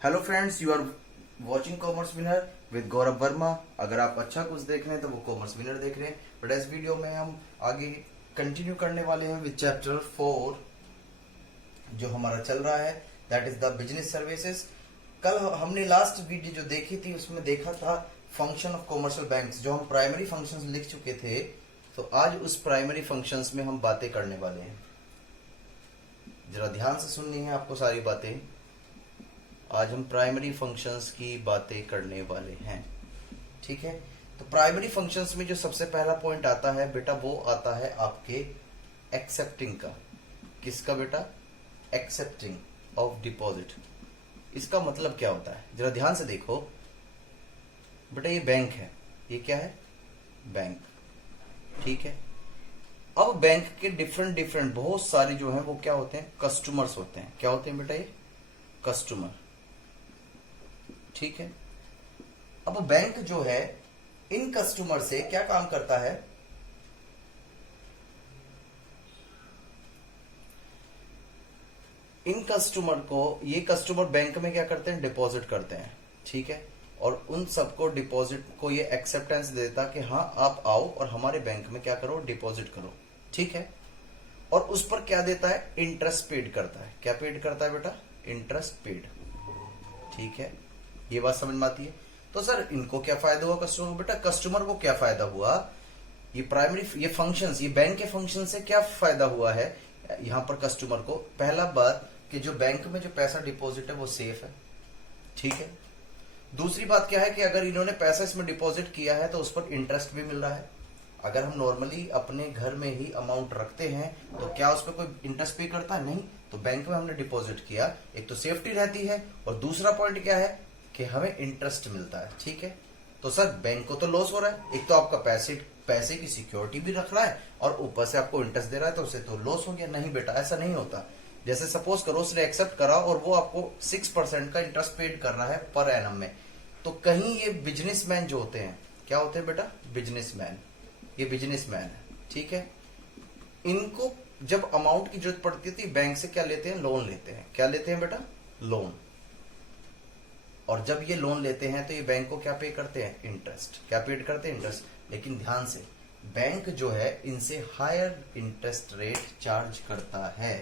Hello friends, you are watching commerce winner with Gaurav Verma. अगर आप अच्छा कुछ देख रहे हैं तो वो कॉमर्स विनर देख रहे हैं। बट इस वीडियो में हम आगे कंटिन्यू करने वाले हैं विद चैप्टर 4 जो हमारा चल रहा है, that is the business services. कल हमने लास्ट वीडियो जो देखी थी उसमें देखा था फंक्शन ऑफ कॉमर्शियल बैंक्स, जो हम प्राइमरी फंक्शंस लिख चुके थे। तो आज उस प्राइमरी फंक्शंस में हम बातें करने वाले हैं। जरा ध्यान से सुननी है आपको सारी बातें। आज हम प्राइमरी फंक्शंस की बातें करने वाले हैं, ठीक है। तो प्राइमरी फंक्शंस में जो सबसे पहला पॉइंट आता है बेटा, वो आता है आपके एक्सेप्टिंग का। किसका बेटा? Accepting of deposit. इसका मतलब क्या होता है, जरा ध्यान से देखो बेटा। ये बैंक है, ये क्या है? बैंक, ठीक है। अब बैंक के डिफरेंट बहुत सारे जो हैं वो क्या होते हैं? कस्टमर्स होते हैं। क्या होते हैं बेटा? ये कस्टमर, ठीक है। अब बैंक जो है इन कस्टमर से क्या काम करता है? इन कस्टमर को, ये कस्टमर बैंक में क्या करते हैं? डिपॉजिट करते हैं, ठीक है। और उन सबको डिपॉजिट को ये एक्सेप्टेंस देता कि हाँ आप आओ और हमारे बैंक में क्या करो? डिपॉजिट करो, ठीक है। और उस पर क्या देता है? इंटरेस्ट पेड करता है। क्या पेड करता है बेटा? इंटरेस्ट पेड, ठीक है। ये बात समझ में आती है। तो सर इनको क्या फायदा हुआ कस्टमर को? बेटा कस्टमर को क्या फायदा हुआ? ये प्राइमरी, ये फंक्शंस, ये बैंक के फंक्शन से क्या फायदा हुआ है यहां पर कस्टमर को? पहला बात कि जो बैंक में जो पैसा डिपॉजिट है वो सेफ है, ठीक है। दूसरी बात क्या है कि अगर इन्होंने पैसा इसमें डिपॉजिट किया है तो उस पर इंटरेस्ट भी मिल रहा है। अगर हम नॉर्मली अपने घर में ही अमाउंट रखते हैं तो क्या उस पर कोई इंटरेस्ट पे करता है? नहीं। तो बैंक में हमने डिपॉजिट किया, एक तो सेफ्टी रहती है और दूसरा पॉइंट क्या है कि हमें इंटरेस्ट मिलता है, ठीक है। तो सर बैंक को तो लॉस हो रहा है, एक तो आपका पैसे की सिक्योरिटी भी रख रहा है और ऊपर से आपको इंटरेस्ट दे रहा है, तो उसे तो लॉस हो गया। नहीं बेटा, ऐसा नहीं होता। जैसे सपोज करो उसने एक्सेप्ट करा और वो आपको 6% का इंटरेस्ट पेड कर रहा है पर एनम में, तो कहीं ये बिजनेसमैन जो होते हैं, क्या होते हैं बेटा? बिजनेसमैन। ये बिजनेसमैन है, ठीक है। इनको जब अमाउंट की जरूरत पड़ती थी बैंक से क्या लेते हैं? लोन लेते हैं। क्या लेते हैं बेटा? लोन। और जब ये लोन लेते हैं तो ये बैंक को क्या पे करते हैं? इंटरेस्ट। क्या पेड करते हैं? इंटरेस्ट। लेकिन ध्यान से, बैंक जो है इनसे हायर इंटरेस्ट रेट चार्ज करता है।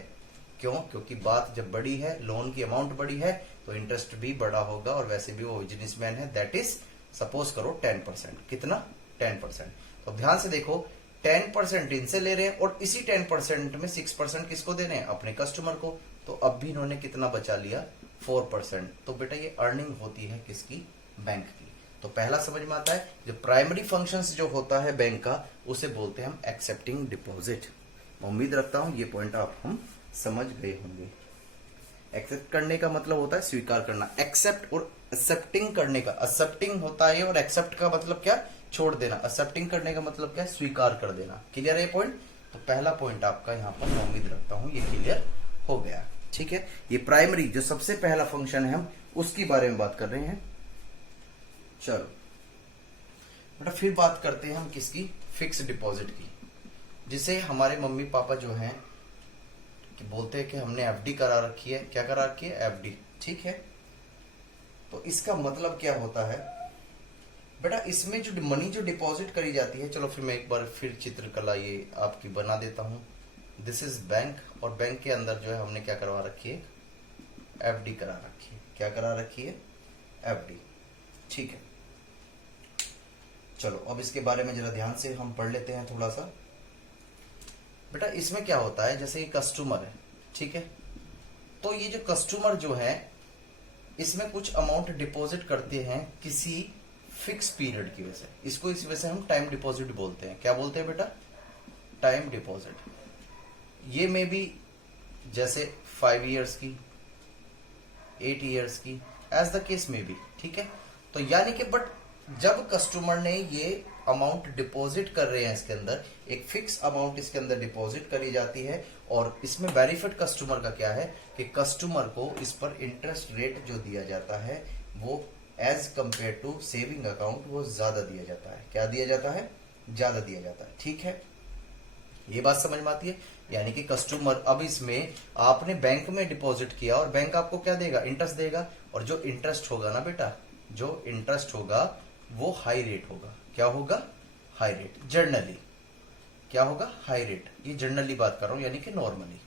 क्यों? क्योंकि बात जब बड़ी है, लोन की अमाउंट बड़ी है, तो इंटरेस्ट भी बड़ा होगा। और वैसे भी वो बिजनेसमैन है, दैट इज सपोज करो 10%। कितना? 10%। तो ध्यान से देखो, 10% इनसे ले रहे हैं और इसी 10% में 6% किसको दे रहे हैं? अपने कस्टमर को। तो अब भी इन्होंने कितना बचा लिया? 4%। तो बेटा ये अर्निंग होती है किसकी? बैंक की। तो पहला समझ में आता है, जो प्राइमरी फंक्शंस जो होता है बैंक का, उसे बोलते हैं हम एक्सेप्टिंग डिपॉजिट। उम्मीद रखता हूं ये पॉइंट आप हम समझ गए होंगे। एक्सेप्ट करने का मतलब होता है स्वीकार करना। एक्सेप्ट और एक्सेप्टिंग करने का, एक्सेप्टिंग होता है और एक्सेप्ट का मतलब क्या? छोड़ देना। एक्सेप्टिंग करने का मतलब क्या? स्वीकार कर देना। क्लियर है ये पॉइंट? तो पहला पॉइंट आपका यहाँ पर मैं उम्मीद रखता हूं ये क्लियर हो गया, ठीक है। ये प्राइमरी जो सबसे पहला फंक्शन है हम उसकी बारे में बात कर रहे हैं। चलो बेटा फिर बात करते हैं हम किसकी? फिक्स डिपॉजिट की, जिसे हमारे मम्मी पापा जो हैं कि बोलते हैं कि हमने एफडी करा रखी है। क्या करा रखी है? एफडी, ठीक है। तो इसका मतलब क्या होता है बेटा? इसमें जो मनी जो डिपॉजिट करी जाती है, चलो फिर मैं एक बार फिर चित्रकला ये आपकी बना देता हूं। दिस इज बैंक, और बैंक के अंदर जो है हमने क्या करवा रखी है? एफडी करा रखी है। क्या करा रखी है? एफडी, ठीक है। चलो अब इसके बारे में जरा ध्यान से हम पढ़ लेते हैं थोड़ा सा। बेटा इसमें क्या होता है, जैसे ये कस्टमर है, ठीक है। तो ये जो कस्टमर जो है इसमें कुछ अमाउंट डिपॉजिट करते हैं किसी फिक्स पीरियड की वजह से। इसको इस वजह से हम टाइम डिपॉजिट बोलते हैं। क्या बोलते हैं बेटा? Time deposit. ये में भी जैसे 5 इयर्स की, 8 इयर्स की, एज द केस में भी, ठीक है। तो यानी कि बट जब कस्टमर ने ये अमाउंट डिपॉजिट कर रहे हैं, इसके अंदर एक फिक्स अमाउंट इसके अंदर डिपॉजिट करी जाती है। और इसमें बेनिफिट कस्टमर का क्या है कि कस्टमर को इस पर इंटरेस्ट रेट जो दिया जाता है वो as compare to saving account वो ज्यादा दिया जाता है। क्या दिया जाता है? ज्यादा दिया जाता है, ठीक है। ये बात समझ में आती है। यानी कि कस्टमर, अब इसमें आपने बैंक में डिपॉजिट किया और बैंक आपको क्या देगा, इंटरेस्ट देगा, और जो इंटरेस्ट होगा ना बेटा, जो इंटरेस्ट होगा वो हाई रेट होगा। क्या होगा, हाई रेट। जनरली क्या होगा, हाई रेट। ये जनरली बात कर रहा हूं, यानी कि नॉर्मली।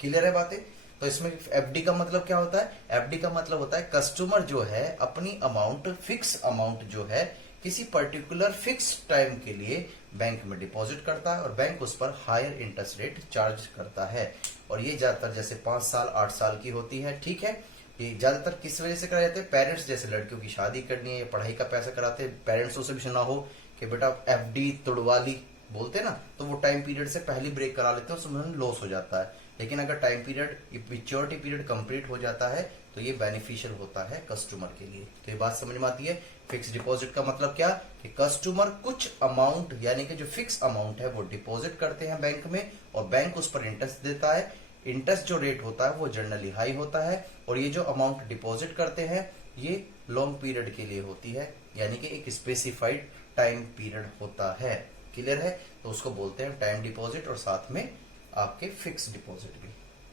क्लियर है बातें। तो इसमें एफडी का मतलब क्या होता है, एफडी का मतलब होता है कस्टमर जो है अपनी अमाउंट, फिक्स अमाउंट जो है किसी पर्टिकुलर फिक्स टाइम के लिए बैंक में डिपॉजिट करता है और बैंक उस पर हायर इंटरेस्ट रेट चार्ज करता है। और ये ज्यादातर जैसे 5 साल 8 साल की होती है, ठीक है। ये ज्यादातर किस वजह से कराए जाते हैं, पेरेंट्स जैसे लड़कियों की शादी करनी है या पढ़ाई का पैसा कराते हैं, पेरेंट्स से भी सुना हो कि बेटा एफडी तोड़वा ली, बोलते हैं ना, तो वो टाइम पीरियड से पहले ब्रेक करा लेते हैं, उसमें लॉस हो जाता है। लेकिन अगर time period, maturity period complete हो जाता है तो ये बेनिफिशियल होता है कस्टमर के लिए। तो ये बात समझ में आती है। फिक्स डिपॉजिट का मतलब क्या, कि कस्टमर कुछ अमाउंट, यानी कि जो फिक्स अमाउंट है वो डिपॉजिट करते हैं बैंक में और बैंक उस पर इंटरेस्ट देता है। इंटरेस्ट जो रेट होता है वो जनरली हाई होता है और ये जो अमाउंट डिपॉजिट करते हैं ये लॉन्ग पीरियड के लिए होती है, यानी कि एक स्पेसिफाइड टाइम पीरियड होता है। क्लियर है। तो उसको बोलते हैं टाइम डिपॉजिट और साथ में आपके फिक्स डिपॉजिट भी।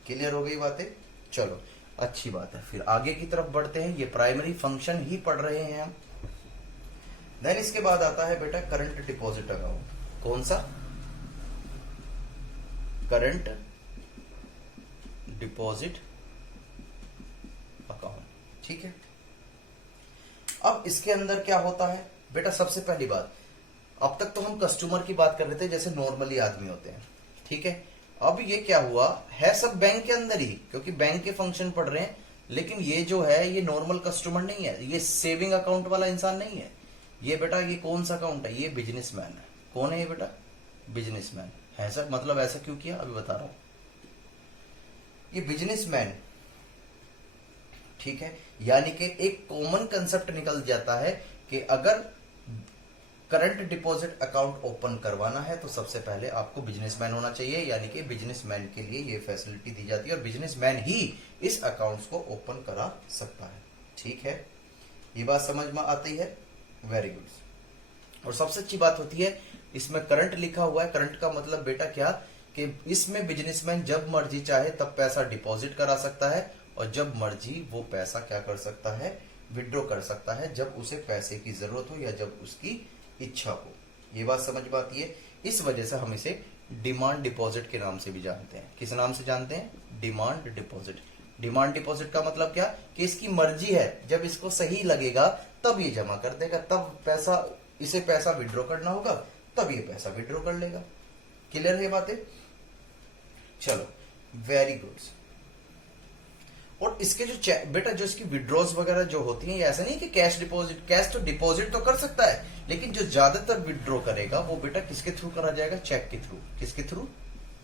क्लियर हो गई बातें। चलो अच्छी बात है, फिर आगे की तरफ बढ़ते हैं। ये प्राइमरी फंक्शन ही पढ़ रहे हैं हम। देन इसके बाद आता है बेटा करंट डिपॉजिट अकाउंट। कौन सा, करंट डिपॉजिट अकाउंट, ठीक है। अब इसके अंदर क्या होता है बेटा, सबसे पहली बात, अब तक तो हम कस्टमर की बात कर रहे थे जैसे नॉर्मली आदमी होते हैं, ठीक है। अब ये क्या हुआ है, सब बैंक के अंदर ही, क्योंकि बैंक के फंक्शन पढ़ रहे हैं, लेकिन ये जो है ये नॉर्मल कस्टमर नहीं है, ये सेविंग अकाउंट वाला इंसान नहीं है। ये बेटा ये कौन सा अकाउंट है, ये बिजनेसमैन है। कौन है ये बेटा, बिजनेसमैन है। सर मतलब ऐसा क्यों किया, अभी बता रहा हूं। ये बिजनेसमैन, ठीक है, यानी कि एक कॉमन कंसेप्ट निकल जाता है कि अगर करंट डिपॉजिट अकाउंट ओपन करवाना है तो सबसे पहले आपको बिजनेसमैन होना चाहिए, यानी कि बिजनेसमैन के लिए ये फैसिलिटी दी जाती है और बिजनेसमैन ही इस अकाउंट्स को ओपन करा सकता है, ठीक है। ये बात समझ में आती है, वेरी गुड। और सबसे अच्छी बात होती है इसमें करंट लिखा हुआ है। करंट का मतलब बेटा क्या, कि इसमें बिजनेसमैन जब मर्जी चाहे तब पैसा डिपॉजिट करा सकता है और जब मर्जी वो पैसा क्या कर सकता है, विड्रॉ कर सकता है, जब उसे पैसे की जरूरत हो या जब उसकी इच्छा हो। ये बात समझ में आती है। इस वजह से हम इसे डिमांड डिपॉजिट के नाम से भी जानते हैं। किस नाम से जानते हैं, डिमांड डिपॉजिट। डिमांड डिपॉजिट का मतलब क्या, कि इसकी मर्जी है, जब इसको सही लगेगा तब ये जमा कर देगा, तब पैसा, इसे पैसा विड्रॉ करना होगा तब ये पैसा विड्रॉ कर लेगा। क्लियर है बातें। चलो वेरी गुड। और इसके जो बेटा जो इसकी विड्रॉज वगैरह जो होती हैं, ऐसा नहीं कि कैश डिपॉजिट, कैश तो डिपॉजिट तो कर सकता है, लेकिन जो ज्यादातर विड्रॉ करेगा वो बेटा किसके थ्रू करा जाएगा, चेक के थ्रू। किसके थ्रू,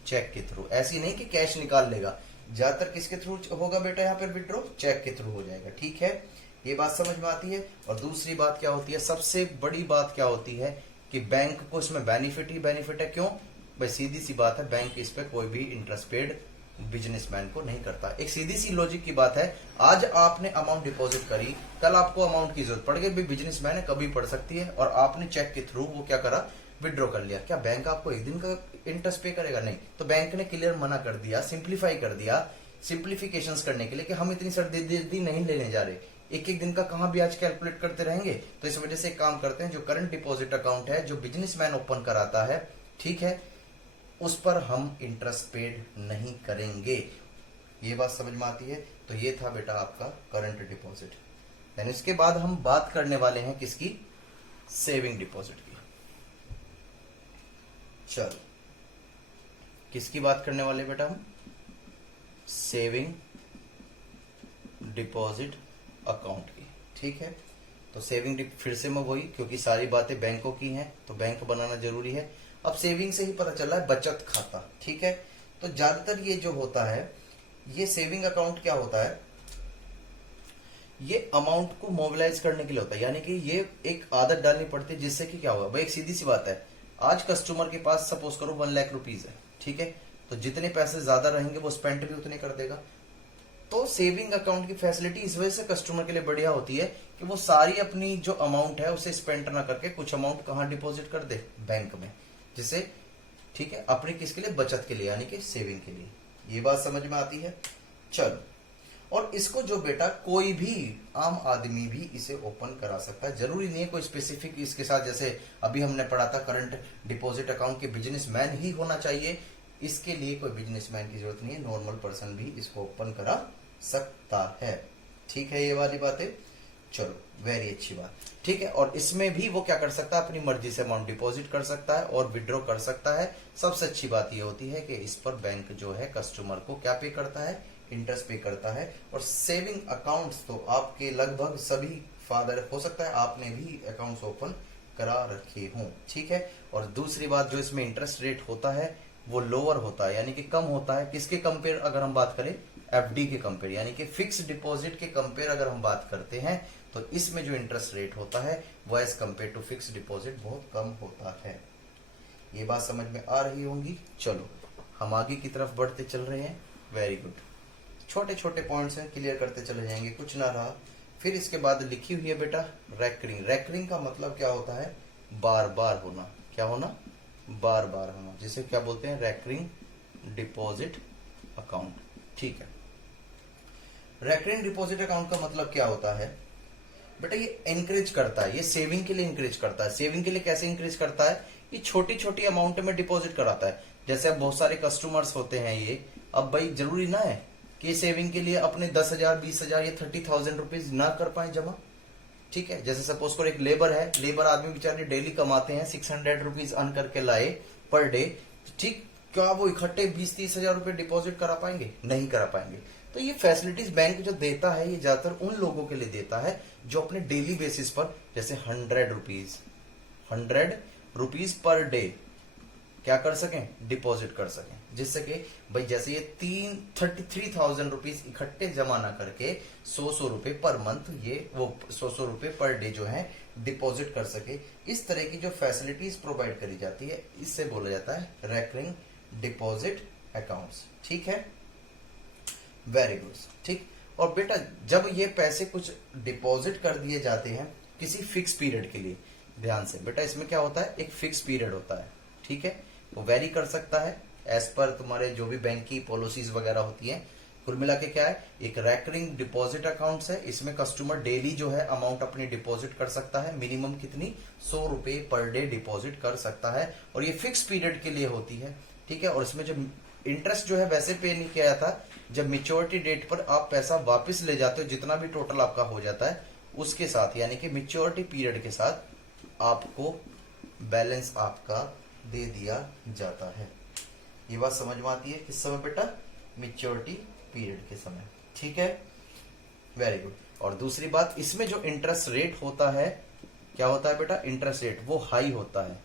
चेक के थ्रू। ऐसी नहीं कि कैश निकाल लेगा, ज्यादातर किसके थ्रू होगा बेटा, यहाँ पर विड्रॉ चेक के थ्रू हो जाएगा, ठीक है। ये बात समझ में आती है। और दूसरी बात क्या होती है, सबसे बड़ी बात क्या होती है, कि बैंक को इसमें बेनिफिट ही बेनिफिट है। क्यों भाई, सीधी सी बात है, बैंक इस पे कोई भी इंटरेस्ट पेड बिजनेसमैन को नहीं करता। एक सीधी सी लॉजिक की बात है, आज आपने अमाउंट डिपॉजिट करी, कल आपको अमाउंट की जरूरत पड़ गई, बिजनेसमैन है कभी पड़ सकती है, और आपने चेक के थ्रू वो क्या करा, विड्रॉ कर लिया। क्या बैंक आपको एक दिन का इंटरेस्ट पे करेगा, नहीं। तो बैंक ने क्लियर मना कर दिया, सिंप्लीफाई कर दिया, सिंप्लीफिकेशंस करने के लिए कि हम इतनी सर्दी नहीं लेने जा रहे, एक एक दिन का कहां ब्याज कैलकुलेट करते रहेंगे। तो इस वजह से एक काम करते हैं, जो करंट डिपॉजिट अकाउंट है जो बिजनेसमैन ओपन कराता है, ठीक है, उस पर हम इंटरेस्ट पेड नहीं करेंगे। ये बात समझ में आती है। तो ये था बेटा आपका करंट डिपॉजिट। देन इसके बाद हम बात करने वाले हैं किसकी, सेविंग डिपॉजिट की। चलो किसकी बात करने वाले बेटा हम, सेविंग डिपॉजिट अकाउंट की, ठीक है। तो सेविंग, फिर से मैं वही, क्योंकि सारी बातें बैंकों की हैं तो बैंक बनाना जरूरी है। अब सेविंग से ही पता चला है बचत खाता, ठीक है। तो ज्यादातर ये जो होता है, ये सेविंग अकाउंट क्या होता है, ये अमाउंट को मोबिलाइज करने के लिए होता है, यानी कि ये एक आदत डालनी पड़ती है, जिससे कि क्या होगा भाई, एक सीधी सी बात है, आज कस्टमर के पास सपोज करो 1 लाख रुपीज है, ठीक है, तो जितने पैसे ज्यादा रहेंगे वो स्पेंड भी उतने कर देगा। तो सेविंग अकाउंट की फैसिलिटी इस वजह से कस्टमर के लिए बढ़िया होती है कि वो सारी अपनी जो अमाउंट है उसे स्पेंड ना करके कुछ अमाउंट कहां डिपॉजिट कर दे, बैंक में, जिससे ठीक है, अपने किसके लिए, बचत के लिए, यानी कि सेविंग के लिए। ये बात समझ में आती है। चलो, और इसको जो बेटा कोई भी आम आदमी भी इसे ओपन करा सकता है, जरूरी नहीं है कोई स्पेसिफिक इसके साथ, जैसे अभी हमने पढ़ा था करंट डिपॉजिट अकाउंट के बिजनेसमैन ही होना चाहिए, इसके लिए कोई बिजनेसमैन की जरूरत नहीं है, नॉर्मल पर्सन भी इसको ओपन करा सकता है। ठीक है, ये वाली बातें। चलो, वेरी अच्छी बात। ठीक है, और इसमें भी वो क्या कर सकता है, अपनी मर्जी से अमाउंट डिपॉजिट कर सकता है और विड्रॉ कर सकता है। सबसे अच्छी बात ये होती है कि इस पर बैंक जो है कस्टमर को क्या पे करता है, इंटरेस्ट पे करता है। और सेविंग अकाउंट्स तो आपके लगभग सभी फादर, हो सकता है आपने भी अकाउंट्स ओपन करा रखे हों। ठीक है, और दूसरी बात, जो इसमें इंटरेस्ट रेट होता है वो लोअर होता है, यानी कि कम होता है। किसके कंपेयर अगर हम बात करें, एफडी के कंपेयर, यानी कि फिक्स डिपॉजिट के कंपेयर अगर हम बात करते हैं, तो इसमें जो इंटरेस्ट रेट होता है वो as compare to fix deposit बहुत कम होता है। ये बात समझ में आ रही होंगी। चलो, हम आगे की तरफ बढ़ते चल रहे हैं। वेरी गुड, छोटे छोटे पॉइंट्स हैं, क्लियर करते चले जाएंगे, कुछ ना रहा। फिर इसके बाद लिखी हुई है बेटा रैकरिंग। रैकरिंग का मतलब क्या होता है, बार बार होना। क्या होना, बार बार होना, जिसे क्या बोलते हैं, रैकरिंग डिपॉजिट अकाउंट। ठीक है, रैकरिंग डिपॉजिट अकाउंट का मतलब क्या होता है बेटा, ये इंकरेज करता है, ये सेविंग के लिए इंकरेज करता है। सेविंग के लिए कैसे इंकरेज करता है, ये छोटी छोटी अमाउंट में डिपॉजिट कराता है। जैसे अब बहुत सारे कस्टमर्स होते हैं ये, अब भाई जरूरी ना है कि सेविंग के लिए अपने 10,000, 20,000 या 30,000 रुपीज ना कर पाए जमा। ठीक है, जैसे सपोज करो एक लेबर है, लेबर आदमी बेचारे डेली कमाते हैं, 600 रुपीज अर्न करके लाए पर डे। ठीक, क्या वो इकट्ठे 20-30 हजार रुपए डिपॉजिट करा पाएंगे, नहीं करा पाएंगे। तो ये फैसिलिटीज बैंक जो देता है, ये ज्यादातर उन लोगों के लिए देता है जो अपने डेली बेसिस पर, जैसे 100 रुपीज पर डे क्या कर सकें, डिपॉजिट कर सकें, जिससे कि भाई जैसे ये 33,000 रुपीज इकट्ठे जमा ना करके 100 रुपए पर मंथ, ये वो 100 रुपए पर डे जो है डिपॉजिट कर सके। इस तरह की जो फैसिलिटीज प्रोवाइड करी जाती है, इससे बोला जाता है रैकरिंग डिपॉजिट अकाउंट्स। ठीक है, वेरी गुड। ठीक, और बेटा जब ये पैसे कुछ डिपॉजिट कर दिए जाते हैं किसी फिक्स पीरियड के लिए, ध्यान से बेटा, इसमें क्या होता है, एक फिक्स पीरियड होता है। ठीक है, वो वेरी कर सकता है एज पर तुम्हारे जो भी बैंक की पॉलिसीज वगैरह होती हैं। कुल मिला के क्या है, एक रैकरिंग डिपॉजिट अकाउंट्स है, इसमें कस्टमर डेली जो है अमाउंट अपनी डिपॉजिट कर सकता है, मिनिमम कितनी, 100 रुपए पर डे डिपॉजिट कर सकता है, और ये फिक्स पीरियड के लिए होती है। ठीक है, और इसमें जो इंटरेस्ट जो है वैसे पे नहीं किया जाता, जब मेच्योरिटी डेट पर आप पैसा वापस ले जाते हो, जितना भी टोटल आपका हो जाता है उसके साथ, यानी कि मेच्योरिटी पीरियड के साथ आपको बैलेंस आपका दे दिया जाता है। ये बात समझ में आती है, किस समय बेटा, मेच्योरिटी पीरियड के समय। ठीक है, वेरी गुड। और दूसरी बात, इसमें जो इंटरेस्ट रेट होता है, क्या होता है बेटा, इंटरेस्ट रेट वो हाई होता है।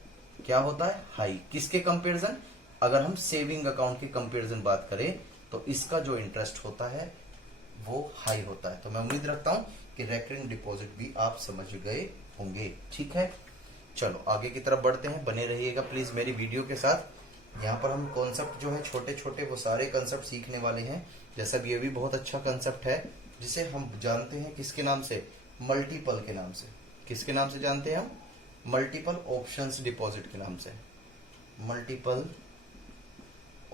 क्या होता है, हाई। किसके कंपैरिजन, अगर हम सेविंग अकाउंट के कंपैरिजन बात करें तो इसका जो इंटरेस्ट होता है वो हाई होता है। तो मैं उम्मीद रखता हूं कि रैकरिंग डिपॉजिट भी आप समझ गए होंगे। ठीक है, चलो आगे की तरफ बढ़ते हैं, बने रहिएगा प्लीज मेरी वीडियो के साथ। यहाँ पर हम कॉन्सेप्ट जो है छोटे छोटे वो सारे कॉन्सेप्ट सीखने वाले हैं। जैसा भी ये भी बहुत अच्छा कॉन्सेप्ट है, जिसे हम जानते हैं किसके नाम से, मल्टीपल के नाम से। किसके नाम से जानते हैं हम, मल्टीपल ऑप्शंस डिपॉजिट के नाम से, मल्टीपल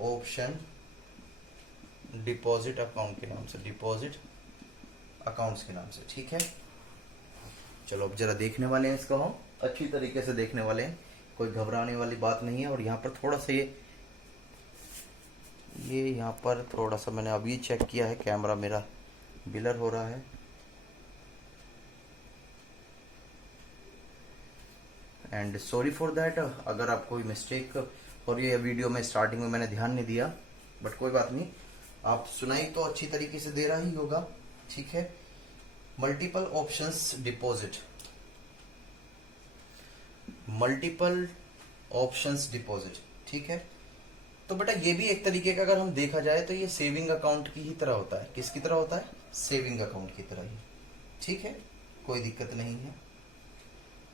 ऑप्शन डिपॉजिट अकाउंट के नाम से, डिपॉजिट अकाउंट्स के नाम से। ठीक है, चलो अब जरा देखने वाले हैं इसको, हम अच्छी तरीके से देखने वाले हैं, कोई घबराने वाली बात नहीं है। और यहाँ पर थोड़ा सा ये यहाँ पर थोड़ा सा मैंने अभी चेक किया है, कैमरा मेरा ब्लर हो रहा है। एंड सॉरी फॉर दैट, अगर आप कोई मिस्टेक हो रही है वीडियो में, स्टार्टिंग में मैंने ध्यान नहीं दिया, बट कोई बात नहीं, आप सुनाई तो अच्छी तरीके से दे रहा ही होगा। ठीक है, multiple options deposit, multiple options deposit. ठीक है, तो बेटा ये भी एक तरीके का अगर हम देखा जाए तो ये सेविंग अकाउंट की ही तरह होता है। किसकी तरह होता है, सेविंग अकाउंट की तरह ही। ठीक है, कोई दिक्कत नहीं है।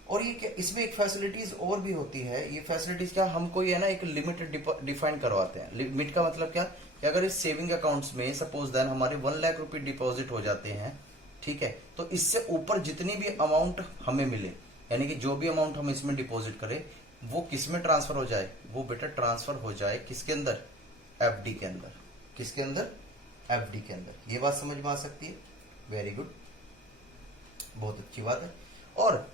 और ये क्या, इसमें एक फैसिलिटीज और भी होती है। ये फैसिलिटीज क्या, हमको ये ना एक लिमिट डिफाइन करवाते हैं। लिमिट का मतलब क्या, कि अगर इस सेविंग अकाउंट्स में सपोज देन हमारे 1 लाख रुपए डिपॉजिट हो जाते हैं, ठीक है, तो इससे ऊपर जितनी भी अमाउंट हमें मिले, यानी कि जो भी अमाउंट हम इसमें डिपॉजिट करें, वो किस में ट्रांसफर हो जाए, वो बेटा ट्रांसफर हो जाए किसके अंदर, एफडी के अंदर। किसके अंदर, एफडी के अंदर। ये बात समझ में आ सकती है, वेरी गुड, बहुत अच्छी बात है। और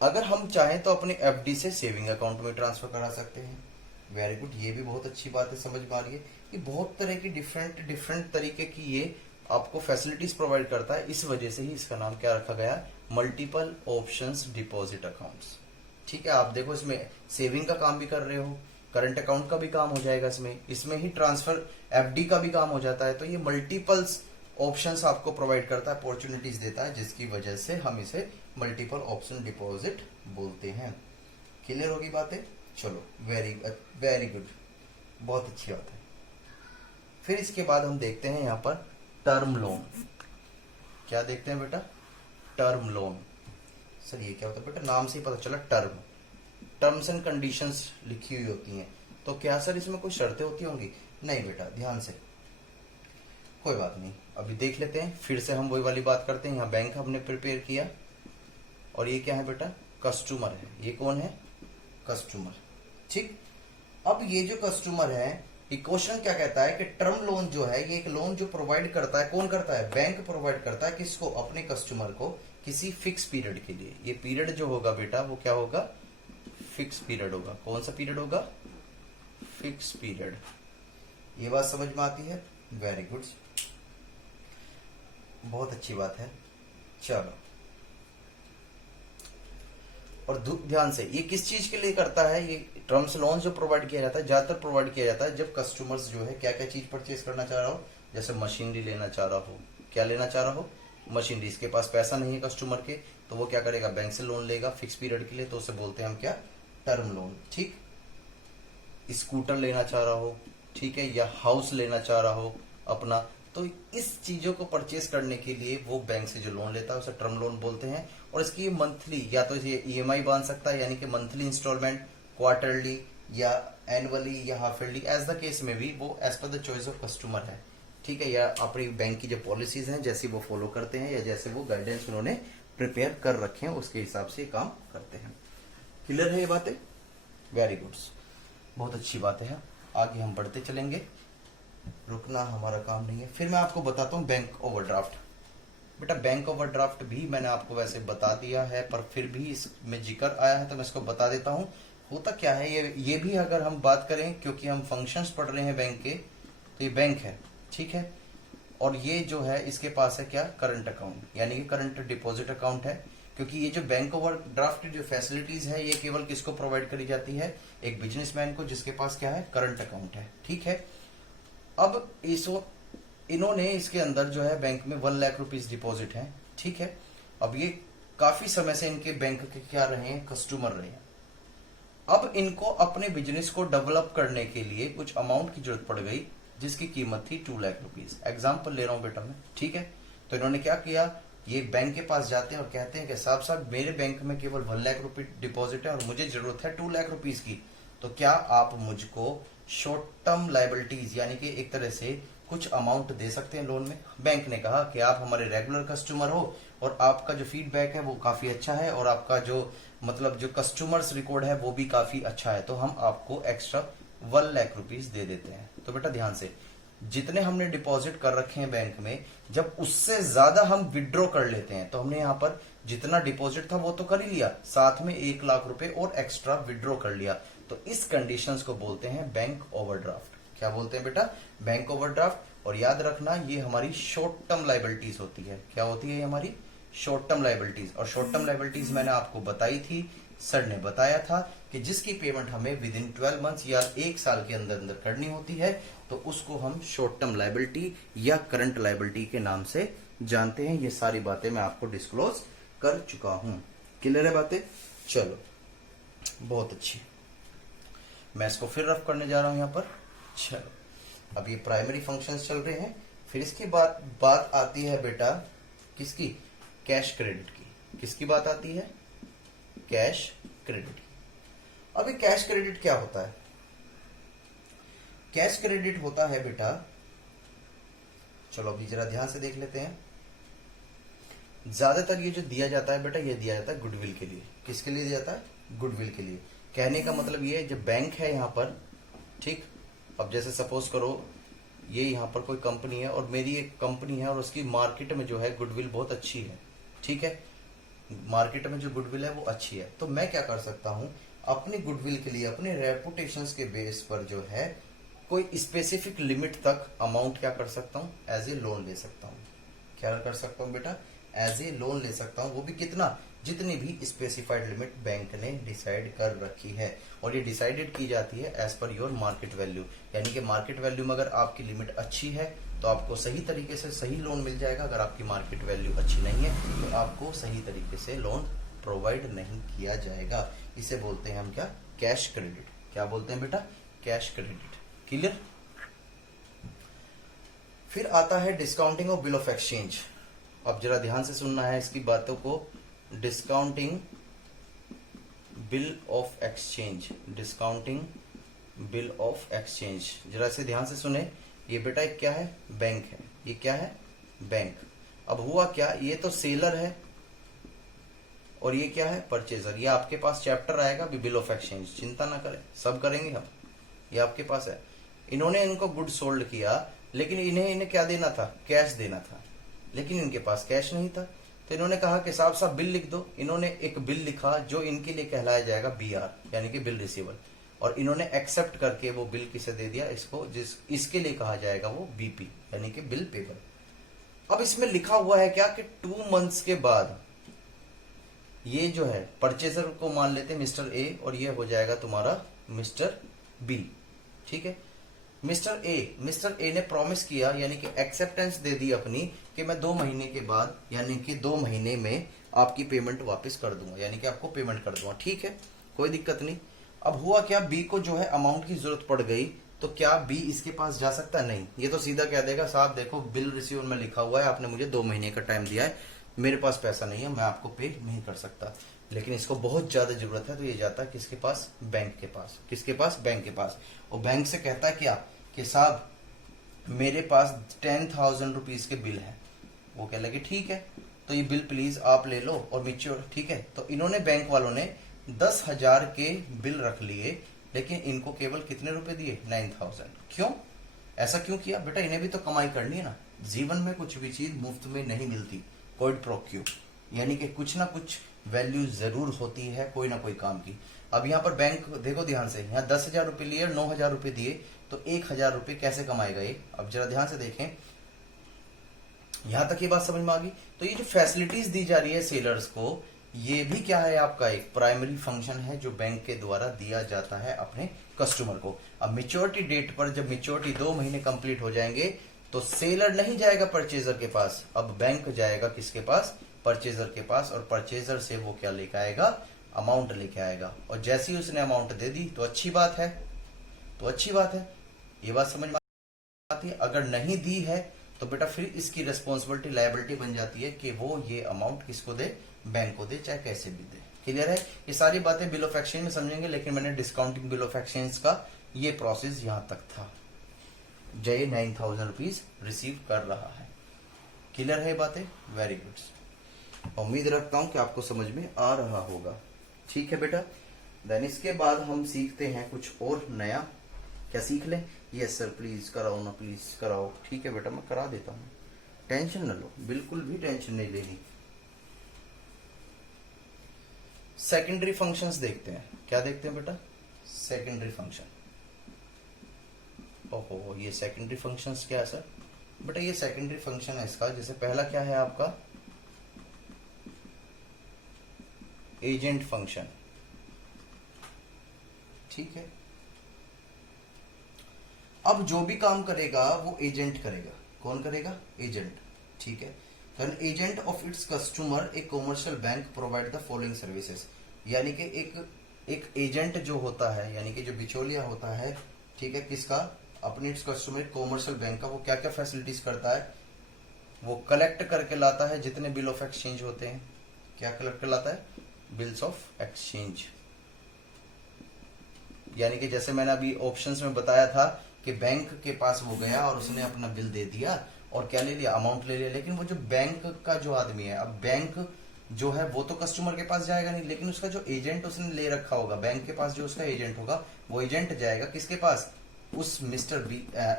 अगर हम चाहें तो अपने एफडी से सेविंग अकाउंट में ट्रांसफर करा सकते हैं, वेरी गुड, ये भी बहुत अच्छी बात है, समझ में आ रही है। कि बहुत तरह की डिफरेंट तरीके की ये आपको फैसिलिटीज प्रोवाइड करता है, इस वजह से ही इसका नाम क्या रखा गया, मल्टीपल ऑप्शंस डिपॉजिट अकाउंट्स। ठीक है, आप देखो इसमें सेविंग का काम भी कर रहे हो, करंट अकाउंट का भी काम हो जाएगा, इसमें ही ट्रांसफर एफडी का भी काम हो जाता है। तो ये मल्टीपल्स ऑप्शंस आपको प्रोवाइड करता है, अपॉर्चुनिटीज देता है, जिसकी वजह से हम इसे मल्टीपल ऑप्शन डिपॉजिट बोलते हैं। क्लियर होगी बातें, चलो वेरी गुड, बहुत अच्छी बात है। फिर इसके बाद हम देखते हैं यहाँ पर टर्म लोन। क्या देखते हैं बेटा, टर्म लोन। सर ये क्या होता है बेटा, नाम से ही पता चला, टर्म्स एंड कंडीशंस लिखी हुई होती हैं। तो क्या सर इसमें कोई शर्तें होती होंगी, नहीं बेटा, ध्यान से, कोई बात नहीं, अभी देख लेते हैं। फिर से हम वही वाली बात करते हैं। यहाँ बैंक हमने प्रिपेयर किया, और ये क्या है बेटा, कस्टमर है। ये कौन है, कस्टमर। ठीक, अब ये जो कस्टमर है, क्वेश्चन क्या कहता है कि टर्म लोन जो है ये एक लोन जो प्रोवाइड करता है, कौन करता है, बैंक प्रोवाइड करता है, किसको, अपने कस्टमर को, किसी फिक्स पीरियड के लिए। ये पीरियड जो होगा बेटा वो क्या होगा, फिक्स पीरियड होगा। कौन सा पीरियड होगा, फिक्स पीरियड। ये बात समझ में आती है, वेरी गुड, बहुत अच्छी बात है। चलो, और ध्यान से, ये किस चीज के लिए करता है, ये टर्म्स लोन जो प्रोवाइड किया जाता है, ज्यादातर प्रोवाइड किया जाता है जब कस्टमर्स जो है क्या क्या चीज परचेज करना चाह रहा हो, जैसे मशीनरी लेना चाह रहा हो, क्या लेना चाह रहा हो, मशीनरी। इसके पास पैसा नहीं है कस्टमर के, तो वो क्या करेगा, बैंक से लोन लेगा फिक्स पीरियड के लिए, तो उसे बोलते हैं हम क्या, टर्म लोन। ठीक, स्कूटर लेना चाह रहा हो, ठीक है, या हाउस लेना चाह रहा हो अपना, तो इस चीजों को परचेज करने के लिए वो बैंक से जो लोन लेता है उसे टर्म लोन बोलते हैं। और इसकी मंथली, या तो ये ईएमआई बांध सकता है, यानी कि मंथली इंस्टॉलमेंट, क्वार्टरली या एनुअली या half yearly, as the case में भी वो as per the choice of customer है। ठीक है, या अपनी बैंक की जो पॉलिसीज हैं जैसी वो फॉलो करते हैं, या जैसे वो गाइडेंस उन्होंने प्रिपेयर कर रखे हैं उसके हिसाब से काम करते हैं। क्लियर है ये बातें, वेरी गुड, बहुत अच्छी बात है। आगे हम बढ़ते चलेंगे, रुकना हमारा काम नहीं है। फिर मैं आपको बताता हूँ बैंक ओवरड्राफ्ट। बेटा बैंक ओवरड्राफ्ट भी मैंने आपको वैसे बता दिया है, पर फिर भी इसमें जिक्र आया है तो मैं इसको बता देता हूँ। होता क्या है, ये भी अगर हम बात करें, क्योंकि हम फंक्शंस पढ़ रहे हैं बैंक के, तो ये बैंक है, ठीक है, और ये जो है इसके पास है क्या, करंट अकाउंट, यानी कि करंट डिपॉजिट अकाउंट है। क्योंकि ये जो बैंक ओवरड्राफ्ट जो फैसिलिटीज है ये केवल किसको प्रोवाइड करी जाती है, एक बिजनेसमैन को जिसके पास क्या है, करंट अकाउंट है। ठीक है, अब इन्होंने इसके अंदर जो है बैंक में 1 लाख रुपीज डिपॉजिट है। ठीक है, अब ये काफी समय से इनके बैंक के क्या रहे हैं, कस्टमर रहे हैं। अब इनको अपने बिजनेस को डेवलप करने के लिए कुछ अमाउंट की जरूरत पड़ गई, जिसकी कीमत थी 2 लाख रुपीज। एग्जाम्पल ले रहा हूं बेटा मैं, ठीक है। तो इन्होंने क्या किया, ये बैंक के पास जाते हैं और कहते हैं कि साहब मेरे बैंक में केवल 1 लाख रुपए डिपॉजिट है और मुझे जरूरत है 2 लाख रुपीज की, तो क्या आप मुझको शॉर्ट टर्म लाइबिलिटीज यानी कि एक तरह से कुछ अमाउंट दे सकते हैं लोन में। बैंक ने कहा कि आप हमारे रेगुलर कस्टमर हो और आपका जो फीडबैक है वो काफी अच्छा है और आपका जो मतलब जो कस्टमर्स रिकॉर्ड है वो भी काफी अच्छा है, तो हम आपको एक्स्ट्रा 1 लाख रुपीज दे देते हैं। तो बेटा ध्यान से, जितने हमने डिपॉजिट कर रखे हैं बैंक में, जब उससे ज्यादा हम विड्रॉ कर लेते हैं तो हमने यहाँ पर जितना डिपॉजिट था वो तो कर ही लिया, साथ में 1 लाख रुपए और एक्स्ट्रा विड्रॉ कर लिया, तो इस कंडीशंस को बोलते हैं बैंक ओवरड्राफ्ट। क्या बोलते हैं बेटा, बैंक ओवरड्राफ्ट। और याद रखना ये हमारी शॉर्ट टर्म लाइबिलिटीज होती है। क्या होती है हमारी शॉर्ट टर्म लाइबिलिटीज। और शॉर्ट टर्म लाइबिलिटीज मैंने आपको बताई थी, सर ने बताया था कि जिसकी पेमेंट हमें विद इन 12 मंथ्स या 1 साल के अंदर अंदर करनी होती है, तो उसको हम शॉर्ट टर्म लाइबिलिटी या करंट लाइबिलिटी के नाम से जानते हैं। ये सारी बातें मैं आपको डिस्क्लोज कर चुका हूं। क्लियर है बातें, चलो बहुत अच्छी। मैं इसको फिर रफ करने जा रहा हूं यहां पर। चलो, अब ये प्राइमरी फंक्शंस चल रहे हैं। फिर इसकी बात आती है बेटा किसकी, कैश क्रेडिट की। किसकी बात आती है, कैश क्रेडिट। अब ये कैश क्रेडिट क्या होता है, कैश क्रेडिट होता है बेटा, चलो अभी जरा ध्यान से देख लेते हैं। ज्यादातर ये जो दिया जाता है बेटा, ये दिया जाता है गुडविल के लिए। किसके लिए दिया जाता है, गुडविल के लिए। कहने का मतलब ये है, जब बैंक है यहाँ पर, ठीक, अब जैसे सपोज करो ये यहाँ पर कोई कंपनी है और मेरी एक कंपनी है और उसकी मार्केट में जो है गुडविल बहुत अच्छी है, ठीक है, मार्केट में जो गुडविल है वो अच्छी है, तो मैं क्या कर सकता हूँ अपनी गुडविल के लिए, अपने रेपुटेशंस के बेस पर जो है कोई स्पेसिफिक लिमिट तक अमाउंट क्या कर सकता हूँ, एज ए लोन ले सकता हूँ। क्या कर सकता हूँ बेटा, एज ए लोन ले सकता हूँ, वो भी कितना, जितनी भी स्पेसिफाइड लिमिट बैंक ने डिसाइड कर रखी है, और ये डिसाइडेड की जाती है as per your market value, यानी कि मार्केट वैल्यू में अगर आपकी लिमिट अच्छी है तो आपको सही तरीके से सही लोन मिल जाएगा, अगर आपकी मार्केट वैल्यू अच्छी नहीं है तो आपको सही तरीके से लोन प्रोवाइड नहीं किया जाएगा। इसे बोलते हैं हम क्या, कैश क्रेडिट। क्या बोलते हैं बेटा, कैश क्रेडिट। क्लियर। फिर आता है discounting of bill of exchange. अब जरा ध्यान से सुनना है इसकी बातों को। Discounting bill of exchange, discounting bill of exchange, जरा से ध्यान से सुने। ये बेटा एक क्या है, बैंक है, ये क्या है, बैंक। अब हुआ क्या, ये तो सेलर है और ये क्या है, परचेजर। ये आपके पास चैप्टर आएगा भी बिल ऑफ एक्सचेंज, चिंता ना करें, सब करेंगे हम, ये आपके पास है। इन्होंने इनको गुड सोल्ड किया, लेकिन इन्हें क्या देना था, कैश देना था, लेकिन इनके पास कैश नहीं था, तो इन्होंने कहा कि साहब साहब बिल लिख दो। इन्होंने एक बिल लिखा जो इनके लिए कहलाया जाएगा BR, यानी कि बिल रिसीवर, और इन्होंने एक्सेप्ट करके वो बिल किसे दे दिया, इसको, इसके लिए कहा जाएगा वो BP, यानी कि बिल पेपर। अब इसमें लिखा हुआ है क्या कि 2 मंथ्स के बाद ये जो है परचेजर को मान लेते हैं मिस्टर A, और ये हो जाएगा तुम्हारा मिस्टर B, ठीक है। मिस्टर ए ने प्रॉमिस किया, यानी कि एक्सेप्टेंस दे दी अपनी, कि मैं 2 महीने के बाद, यानी कि 2 महीने में आपकी पेमेंट वापस कर दूंगा, यानी कि आपको पेमेंट कर दूंगा, ठीक है, कोई दिक्कत नहीं। अब हुआ क्या, बी को जो है अमाउंट की जरूरत पड़ गई, तो क्या बी इसके पास जा सकता है, नहीं। ये तो सीधा कह देगा साहब देखो बिल रिसीवर में लिखा हुआ है, आपने मुझे 2 महीने का टाइम दिया है, मेरे पास पैसा नहीं है, मैं आपको पे नहीं कर सकता। लेकिन इसको बहुत ज्यादा जरूरत है, तो ये जाता है किसके पास, बैंक के पास। किसके पास, बैंक के पास। और बैंक से कहता है क्या कि साहब मेरे पास 10,000 रुपीज के बिल है। वो कह लगे ठीक है, तो ये बिल प्लीज आप ले लो और मिच्योर, ठीक है। तो इन्होंने, बैंक वालों ने 10,000 के बिल रख लिए, लेकिन इनको केवल कितने रुपए दिए, 9,000। क्यों, ऐसा क्यों किया बेटा, इन्हें भी तो कमाई करनी है ना। जीवन में कुछ भी चीज मुफ्त में नहीं मिलती, क्विड प्रो क्यो, यानी कि कुछ ना कुछ वैल्यू जरूर होती है कोई ना कोई काम की। अब यहाँ पर बैंक देखो ध्यान से, यहाँ 10,000 रुपए लिए, 9,000 रुपए दिए, तो 1,000 रुपए कैसे कमाएगा ये। अब जरा ध्यान से देखें, यहां तक ये बात समझ में आ गई। तो ये जो फैसिलिटीज दी जा रही है सेलर्स को, ये भी क्या है, आपका एक प्राइमरी फंक्शन है जो बैंक के द्वारा दिया जाता है अपने कस्टमर को। अब मेच्योरिटी डेट पर, जब मेच्योरिटी 2 महीने कंप्लीट हो जाएंगे, तो सेलर नहीं जाएगा परचेजर के पास, अब बैंक जाएगा किसके पास, परचेजर के पास, और परचेजर से वो क्या लेके आएगा, अमाउंट लेके आएगा। और जैसे ही उसने अमाउंट दे दी तो अच्छी बात है, तो अच्छी बात है, ये बात समझ में आती है। अगर नहीं दी है तो बेटा फिर इसकी रिस्पॉन्सिबिलिटी, लायबिलिटी बन जाती है कि वो ये अमाउंट किसको दे, बैंक को दे, चाहे कैसे भी दे। क्लियर है, ये सारी बातें बिल ऑफ एक्सचेंज में समझेंगे, लेकिन मैंने डिस्काउंटिंग बिल ऑफ एक्सचेंज का ये प्रोसेस यहां तक था। जय 9,000 रुपीज रिसीव कर रहा है। क्लियर है बातें, वेरी गुड। उम्मीद रखता हूं कि आपको समझ में आ रहा होगा, ठीक है बेटा। देन इसके बाद हम सीखते हैं कुछ और नया। क्या सीख लें, यस सर प्लीज कराओ ना, प्लीज कराओ, ठीक है बेटा मैं करा देता हूं, टेंशन न लो, बिल्कुल भी टेंशन नहीं लेनी। सेकेंडरी फंक्शंस देखते हैं। क्या देखते हैं बेटा, सेकेंडरी फंक्शन। ओहो, ये सेकेंडरी फंक्शंस क्या है सर, बेटा ये सेकेंडरी फंक्शन है इसका। जैसे पहला क्या है आपका, एजेंट फंक्शन, ठीक है। अब जो भी काम करेगा वो एजेंट करेगा। कौन करेगा, एजेंट, ठीक है। An agent of its customer a commercial bank provide the following services, यानी कि एक एजेंट जो होता है, यानी कि जो बिचौलिया होता है, ठीक है, किसका, अपने इट्स कस्टमर कॉमर्शियल बैंक का, वो क्या क्या फैसिलिटीज करता है, वो कलेक्ट करके लाता है जितने बिल ऑफ एक्सचेंज होते हैं। क्या कलेक्ट कर लाता है, बिल्स ऑफ एक्सचेंज। यानी कि जैसे मैंने अभी ऑप्शंस में बताया था कि बैंक के पास वो गया और उसने अपना बिल दे दिया और क्या ले लिया, अमाउंट ले लिया। लेकिन वो जो बैंक का जो आदमी है, अब बैंक जो है वो तो कस्टमर के पास जाएगा नहीं, लेकिन उसका जो एजेंट उसने ले रखा होगा बैंक के पास, जो उसका एजेंट होगा वो एजेंट जाएगा किसके पास, उस मिस्टर बी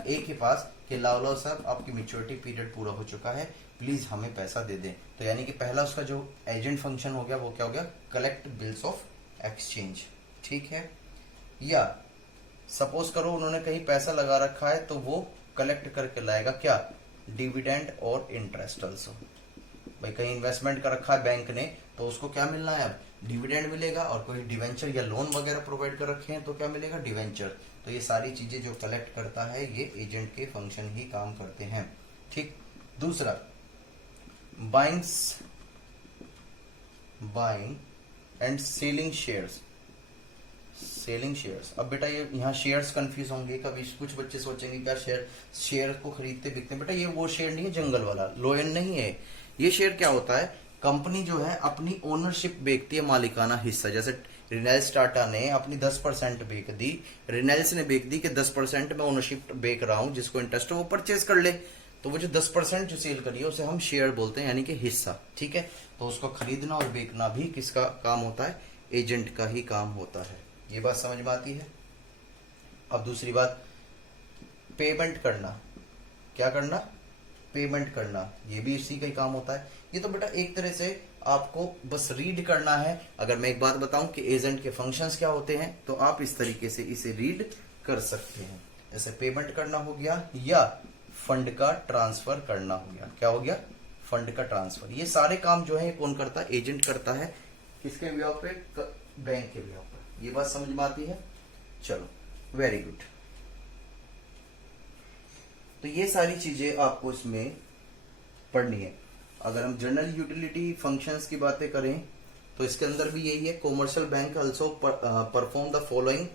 ए के पास कि लाओ साहब आपकी मैच्योरिटी पीरियड पूरा हो चुका है, प्लीज हमें पैसा दे दें। तो यानी कि पहला उसका जो एजेंट फंक्शन हो गया वो क्या हो गया, कलेक्ट बिल्स ऑफ एक्सचेंज। ठीक है, या सपोज करो उन्होंने कहीं पैसा लगा रखा है तो वो कलेक्ट करके लाएगा क्या, डिविडेंड और इंटरेस्ट ऑल्सो। भाई कहीं इन्वेस्टमेंट कर रखा है बैंक ने तो उसको क्या मिलना है, अब डिविडेंड मिलेगा, और कोई डिवेंचर या लोन वगैरह प्रोवाइड कर रखे हैं तो क्या मिलेगा, डिवेंचर। तो ये सारी चीजें जो कलेक्ट करता है ये एजेंट के फंक्शन ही काम करते हैं। ठीक, दूसरा buying and selling shares. Selling shares, अब बेटा ये यहाँ शेयर्स कंफ्यूज होंगे कभी, कुछ बच्चे सोचेंगे क्या शेयर को खरीदते बिकते, बेटा ये वो शेयर नहीं है जंगल वाला, लोयन नहीं है। ये शेयर क्या होता है, कंपनी जो है अपनी ओनरशिप बेचती है, मालिकाना हिस्सा। जैसे रिलायंस टाटा ने अपनी 10% बेच दी, रिलायंस ने बेच दी कि 10% में ओनरशिप बेच रहा हूं, जिसको इंटरेस्ट हो वो परचेज कर ले। तो वो जो 10% जो सेल करी है उसे हम शेयर बोलते हैं, यानी कि हिस्सा। ठीक है, तो उसको खरीदना और बेचना भी किसका काम होता है, एजेंट का ही काम होता है। ये बात समझ में आती है। अब दूसरी बात, पेमेंट करना। क्या करना, पेमेंट करना, ये भी इसी का ही काम होता है। ये तो बेटा एक तरह से आपको बस रीड करना है। अगर मैं एक बात बताऊं कि एजेंट के फंक्शंस क्या होते हैं तो आप इस तरीके से इसे रीड कर सकते हैं। जैसे पेमेंट करना हो गया, या फंड का ट्रांसफर करना हो गया। क्या हो गया, फंड का ट्रांसफर। ये सारे काम जो है कौन करता है, एजेंट करता है। किसके बिहाफ पे, बैंक के बिहाफ पे। ये बात समझ में आती है। चलो, वेरी गुड। तो ये सारी चीजें आपको इसमें पढ़नी है। अगर हम जनरल यूटिलिटी फंक्शंस की बातें करें तो इसके अंदर भी यही है, commercial bank also perform the following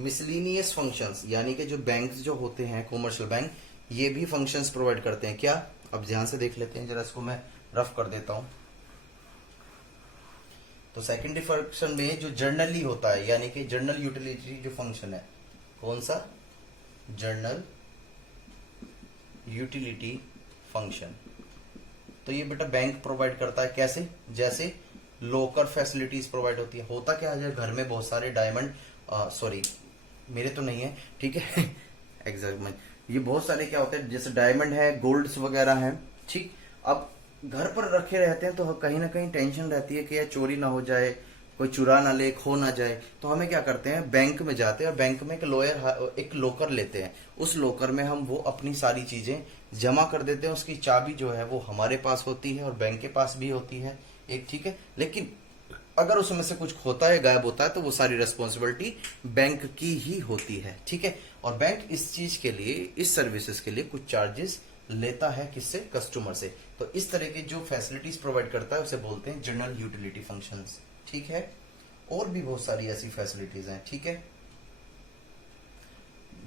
miscellaneous functions. यानी कि जो बैंक जो होते हैं कॉमर्शियल बैंक, ये भी फंक्शंस प्रोवाइड करते हैं। क्या, अब ध्यान से देख लेते हैं जरा, इसको मैं रफ कर देता हूं। तो सेकेंडरी फंक्शन में जो जर्नली होता है, यानी कि जर्नल यूटिलिटी जो फंक्शन है, कौन सा, जर्नल यूटिलिटी फंक्शन। तो ये बेटा बैंक प्रोवाइड करता है। कैसे, जैसे लोकर फैसिलिटीज प्रोवाइड होती है। होता क्या है, घर में बहुत सारे डायमंड, सॉरी मेरे तो नहीं है, ठीक है एग्जैक्ट, ये बहुत सारे क्या होते हैं, जैसे डायमंड है, गोल्ड्स वगैरह हैं। ठीक, अब घर पर रखे रहते हैं तो कहीं ना कहीं टेंशन रहती है कि यार चोरी ना हो जाए, कोई चुरा ना ले, खो ना जाए। तो हमें क्या करते हैं, बैंक में जाते हैं और बैंक में एक लोकर लेते हैं। उस लोकर में हम वो अपनी सारी चीजें जमा कर देते हैं। उसकी चाबी जो है वो हमारे पास होती है और बैंक के पास भी होती है एक। ठीक है, लेकिन अगर उसमें से कुछ खोता है, गायब होता है, तो वो सारी रेस्पॉन्सिबिलिटी बैंक की ही होती है। ठीक है, और बैंक इस चीज के लिए, इस सर्विसेज के लिए कुछ चार्जेस लेता है, किससे, कस्टमर से। तो इस तरह की जो फैसिलिटीज प्रोवाइड करता है उसे बोलते हैं जनरल यूटिलिटी फंक्शंस। ठीक है, और भी बहुत सारी ऐसी फैसिलिटीज हैं। ठीक है,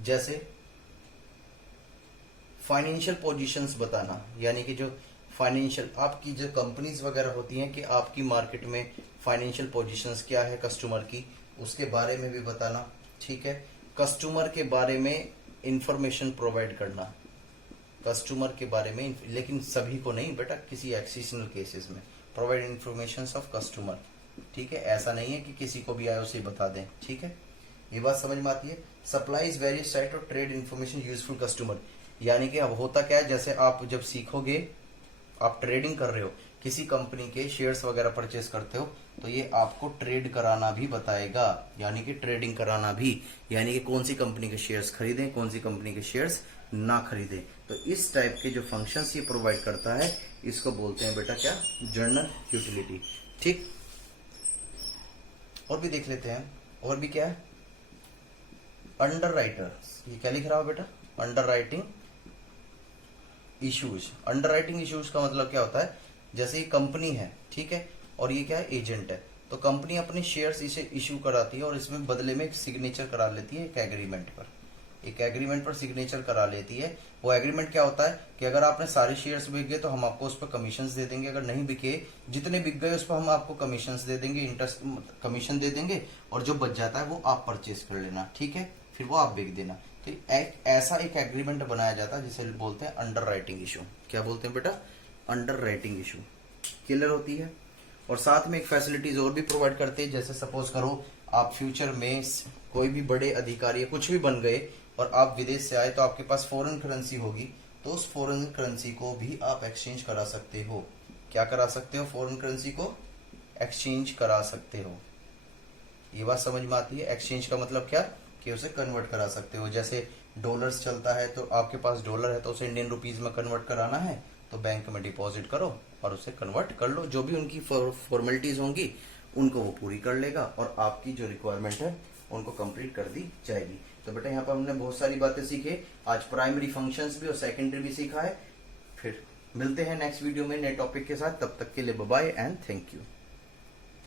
जैसे फाइनेंशियल पोजीशंस बताना, यानी कि जो फाइनेंशियल आपकी जो कंपनीज वगैरह होती हैं कि आपकी मार्केट में फाइनेंशियल पोजीशंस क्या है कस्टमर की, उसके बारे में भी बताना। ठीक है, कस्टमर के बारे में इंफॉर्मेशन प्रोवाइड करना, कस्टमर के बारे में, लेकिन सभी को नहीं बेटा, किसी एक्सेप्शनल केसेस में प्रोवाइड इंफॉर्मेशन ऑफ कस्टमर। ठीक है, ऐसा नहीं है कि किसी को भी आए उसे बता दें। ठीक है, ये बात समझ में आती है। Supplies various type of trade information useful customer, यानी कि अब होता क्या है, जैसे आप जब सीखोगे, आप ट्रेडिंग कर रहे हो, किसी कंपनी के शेयर्स वगैरह परचेस करते हो, तो ये आपको ट्रेड कराना भी बताएगा, यानी कि ट्रेडिंग कराना भी, यानी कि कौन सी कंपनी के शेयर्स खरीदें, कौन सी कंपनी के शेयर्स ना खरीदें। तो इस टाइप के जो फंक्शंस ये प्रोवाइड करता है, इसको बोलते हैं बेटा क्या, जनरल यूटिलिटी। ठीक, और भी देख लेते हैं, और भी क्या है, अंडर राइटर। ये क्या लिख रहा हो बेटा, under writing issues. Under writing issues का मतलब क्या होता है, जैसे ये कंपनी है, ठीक है, और ये क्या है, एजेंट है। तो कंपनी अपने शेयर्स इसे इश्यू कराती है और इसमें बदले में एक सिग्नेचर करा लेती है, एक एग्रीमेंट पर, एक एग्रीमेंट पर सिग्नेचर करा लेती है। वो एग्रीमेंट क्या होता है कि अगर आपने सारे शेयर्स बिक गए तो हम आपको उस पर कमीशन दे देंगे, अगर नहीं बिके, जितने बिक गए उस पर हम आपको कमीशन दे देंगे, इंटरेस्ट कमीशन दे देंगे, और जो बच जाता है वो आप परचेज कर लेना। ठीक है, फिर वो आप बिक देना। तो ऐसा एक एग्रीमेंट बनाया जाता है जिसे बोलते हैं अंडर राइटिंग इशू। क्या बोलते हैं बेटा, अंडर राइटिंग इशू। क्लियर होती है। और साथ में एक फैसिलिटीज और भी प्रोवाइड करते हैं, जैसे सपोज करो आप फ्यूचर में कोई भी बड़े अधिकारी या कुछ भी बन गए और आप विदेश से आए, तो आपके पास फॉरेन करेंसी होगी, तो उस फॉरेन करेंसी को भी आप एक्सचेंज करा सकते हो। क्या करा सकते हो? फॉरेन करेंसी को एक्सचेंज करा सकते हो। ये बात समझ में आती है? एक्सचेंज का मतलब क्या, कि उसे कन्वर्ट करा सकते हो। जैसे डॉलर्स चलता है, तो आपके पास डॉलर है तो उसे इंडियन रुपीज में कन्वर्ट कराना है, तो बैंक में डिपॉजिट करो और उसे कन्वर्ट कर लो। जो भी उनकी फॉर्मेलिटीज होंगी उनको वो पूरी कर लेगा और आपकी जो रिक्वायरमेंट है उनको कंप्लीट कर दी जाएगी। तो बेटा यहाँ पर हमने बहुत सारी बातें सीखी आज, प्राइमरी फंक्शंस भी और सेकेंडरी भी सीखा है। फिर मिलते हैं नेक्स्ट वीडियो में नए टॉपिक के साथ, तब तक के लिए bye bye and thank you.